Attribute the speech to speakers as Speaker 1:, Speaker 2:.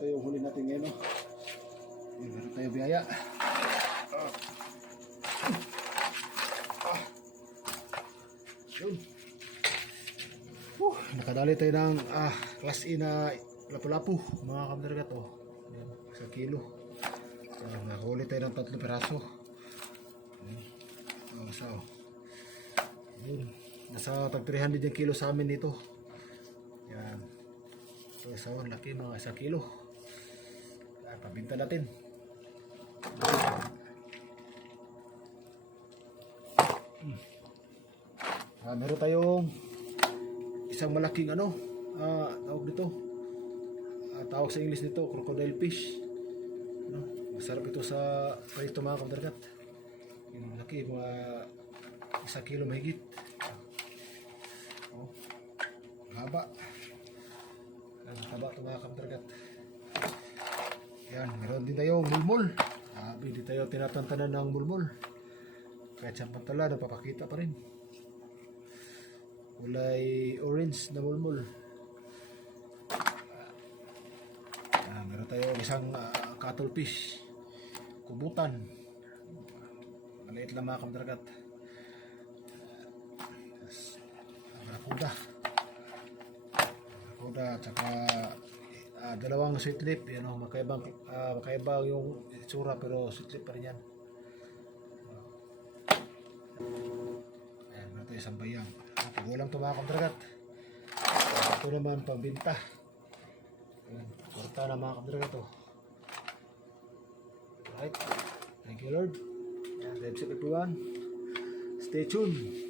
Speaker 1: ito yung huli natin ngayon. No? Meron tayo biyaya. Ah. Ah. Whew, nakadali tayo ng ah, class E na lapu-lapu mga kamdargat oh. Sa kilo. So, nakahuli tayo ng tatlo peraso. Oh, so, yun. Nasa tag 300 yung kilo sa amin dito. Yan. Ito isa oh, laki mga isang kilo. Pabinta natin. Ah, meron tayong isang malaking ano, ah, tawag dito. Ah, tawag sa English nito, crocodile fish. No? Masarap ito sa prito mga kamdargat. Yung laki, mga isang kilo mahigit. Oh, haba. Ang haba ito mga kamdargat. Tayong mulmul. Ah, hindi tayo tinatantanan ng mulmul. Kahit sa pantala, napapakita pa rin. Kulay orange na mulmul. Ah, meron tayo isang ah, cuttlefish. Kubutan. Maliit lang mga kamdragat. Yes. Barakuda. Barakuda ah, dalawang sweet lip. Yan o, makaibang, ah, makaibang yung itsura pero sweet lip pa rin yan. Ayan, meron tayo isang bayang. Pagulang ito mga kamdragat. Ito naman pambinta. Korta na mga kamdragat to. Right. Thank you Lord. Ayan, that's it everyone. Stay tuned.